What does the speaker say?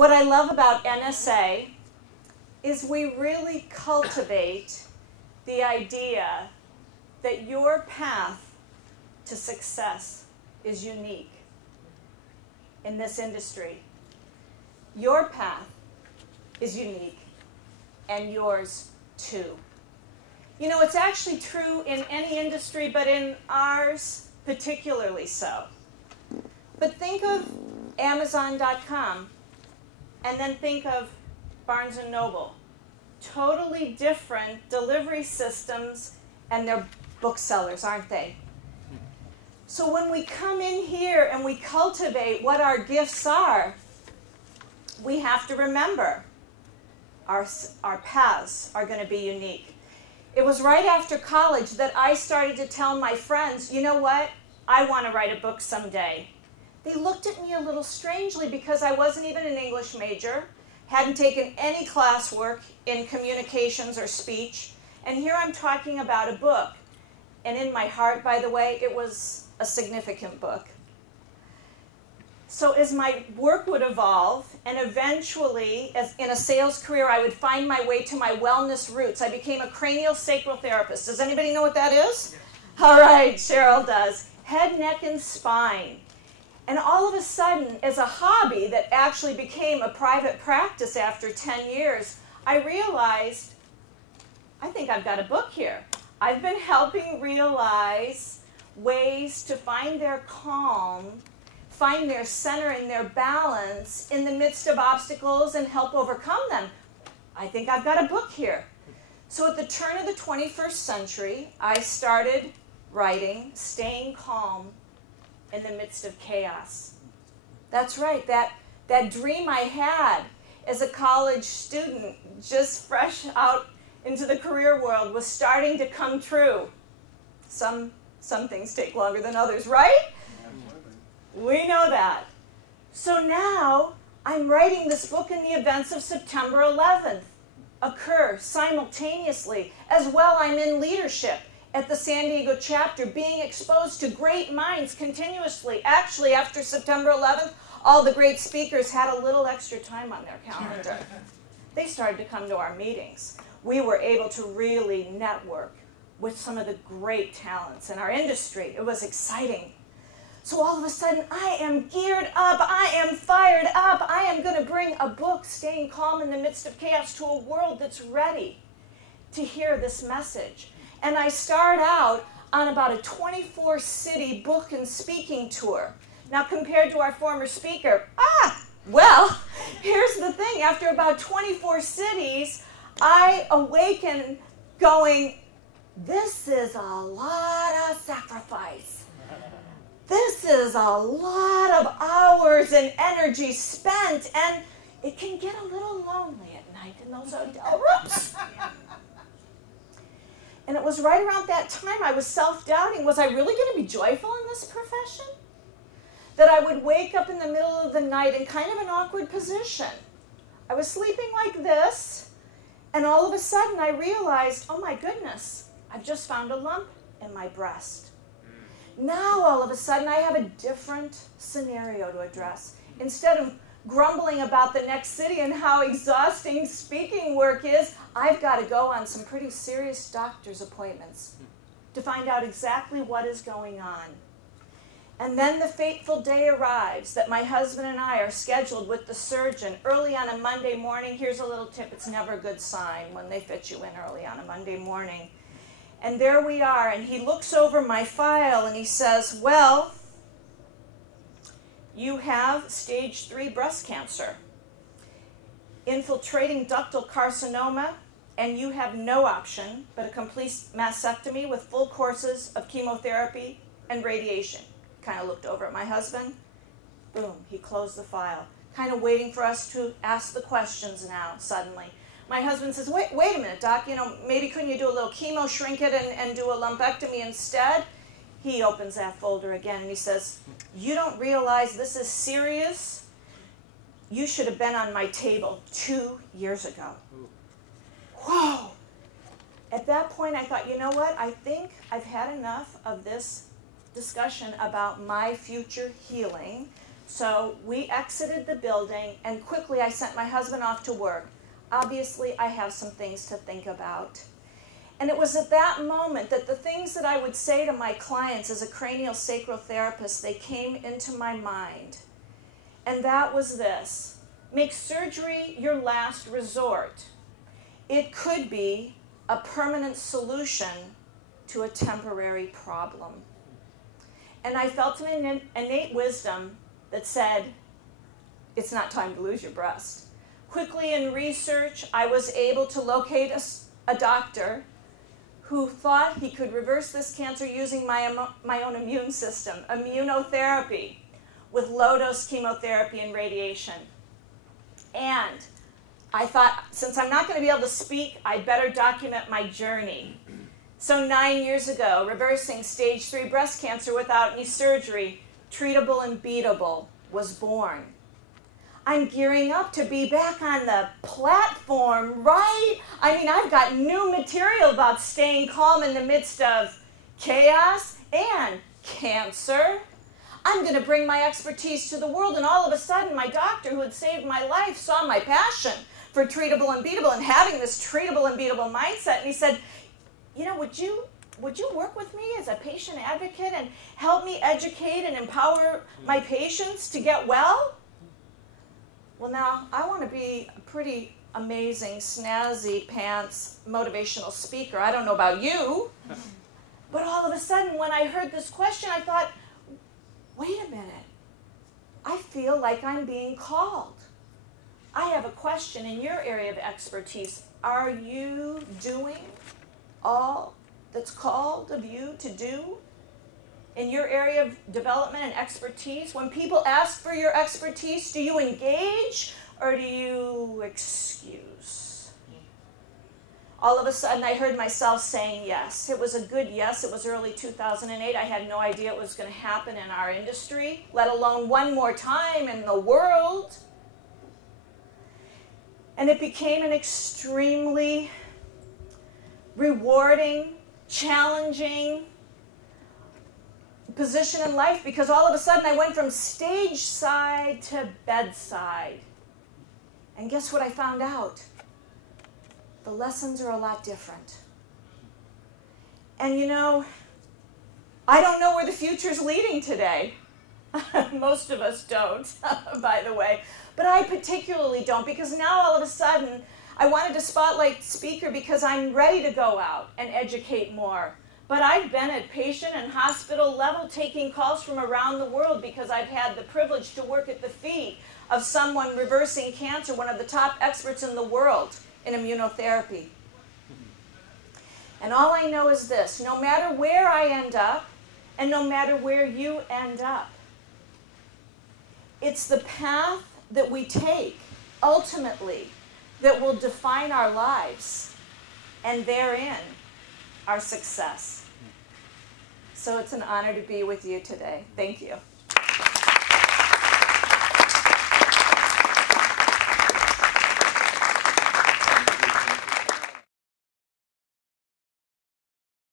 What I love about NSA is we really cultivate the idea that your path to success is unique in this industry. Your path is unique, and yours too. You know, it's actually true in any industry, but in ours particularly so. But think of Amazon.com, and then think of Barnes & Noble. Totally different delivery systems, and they're booksellers, aren't they? So when we come in here and we cultivate what our gifts are, we have to remember our paths are going to be unique. It was right after college that I started to tell my friends, you know what? I want to write a book someday. They looked at me a little strangely because I wasn't even an English major, hadn't taken any classwork in communications or speech, and here I'm talking about a book. And in my heart, by the way, it was a significant book. So as my work would evolve, and eventually, as in a sales career, I would find my way to my wellness roots. I became a craniosacral therapist. Does anybody know what that is? Yes. All right, Cheryl does. Head, neck, and spine. And all of a sudden, as a hobby that actually became a private practice after 10 years, I realized, I think I've got a book here. I've been helping realize ways to find their calm, find their center and their balance in the midst of obstacles and help overcome them. I think I've got a book here. So at the turn of the 21st century, I started writing, Staying Calm in the Midst of Chaos. That's right, that dream I had as a college student, just fresh out into the career world, was starting to come true. Some things take longer than others, right? We know that. So now I'm writing this book, and the events of September 11th occur simultaneously. As well, I'm in leadership at the San Diego chapter, being exposed to great minds continuously. Actually, after September 11th, all the great speakers had a little extra time on their calendar. They started to come to our meetings. We were able to really network with some of the great talents in our industry. It was exciting. So all of a sudden, I am geared up, I am fired up, I am going to bring a book, Staying Calm in the Midst of Chaos, to a world that's ready to hear this message. And I start out on about a 24-city book and speaking tour. Now, compared to our former speaker, well, here's the thing. After about 24 cities, I awaken going, this is a lot of sacrifice. This is a lot of hours and energy spent, and it can get a little lonely at night in those hotel rooms. And it was right around that time I was self-doubting. Was I really going to be joyful in this profession? That I would wake up in the middle of the night in kind of an awkward position. I was sleeping like this, and all of a sudden I realized, oh my goodness, I've just found a lump in my breast. Now, all of a sudden, I have a different scenario to address. Instead of grumbling about the next city and how exhausting speaking work is, I've got to go on some pretty serious doctor's appointments to find out exactly what is going on. And then the fateful day arrives that my husband and I are scheduled with the surgeon early on a Monday morning. Here's a little tip. It's never a good sign when they fit you in early on a Monday morning. And there we are, and he looks over my file and he says, well, you have stage 3 breast cancer, infiltrating ductal carcinoma, and you have no option but a complete mastectomy with full courses of chemotherapy and radiation. Kind of looked over at my husband. Boom, he closed the file, kind of waiting for us to ask the questions now, suddenly. My husband says, wait a minute, Doc, maybe couldn't you do a little chemo, shrink it, and do a lumpectomy instead? He opens that folder again, and he says, you don't realize this is serious? You should have been on my table 2 years ago. Whoa! At that point, I thought, you know what? I think I've had enough of this discussion about my future healing. So we exited the building, and quickly I sent my husband off to work. Obviously, I have some things to think about. And it was at that moment that the things that I would say to my clients as a craniosacral therapist, they came into my mind. And that was this: make surgery your last resort. It could be a permanent solution to a temporary problem. And I felt an innate wisdom that said, it's not time to lose your breast. Quickly in research, I was able to locate a doctor who thought he could reverse this cancer using my own immune system, immunotherapy, with low-dose chemotherapy and radiation. And I thought, since I'm not going to be able to speak, I'd better document my journey. So 9 years ago, reversing stage 3 breast cancer without any surgery, treatable and beatable, was born. I'm gearing up to be back on the platform, right? I mean, I've got new material about staying calm in the midst of chaos and cancer. I'm going to bring my expertise to the world, and all of a sudden, my doctor who had saved my life saw my passion for treatable and beatable and having this treatable and beatable mindset, and he said, you know, would you work with me as a patient advocate and help me educate and empower my patients to get well? Well, now, I want to be a pretty amazing, snazzy pants, motivational speaker. I don't know about you. But all of a sudden, when I heard this question, I thought, wait a minute. I feel like I'm being called. I have a question in your area of expertise. Are you doing all that's called of you to do in your area of development and expertise? When people ask for your expertise, do you engage or do you excuse? All of a sudden, I heard myself saying yes. It was a good yes. It was early 2008. I had no idea it was going to happen in our industry, let alone one more time in the world. And it became an extremely rewarding, challenging position in life, because all of a sudden I went from stage side to bedside. And guess what I found out? The lessons are a lot different. And you know, I don't know where the future's leading today. Most of us don't, by the way. But I particularly don't, because now all of a sudden I wanted to spotlight speaker because I'm ready to go out and educate more. But I've been at patient and hospital level taking calls from around the world because I've had the privilege to work at the feet of someone reversing cancer, one of the top experts in the world in immunotherapy. And all I know is this: no matter where I end up, and no matter where you end up, it's the path that we take, ultimately, that will define our lives, and therein, our success. So it's an honor to be with you today. Thank you.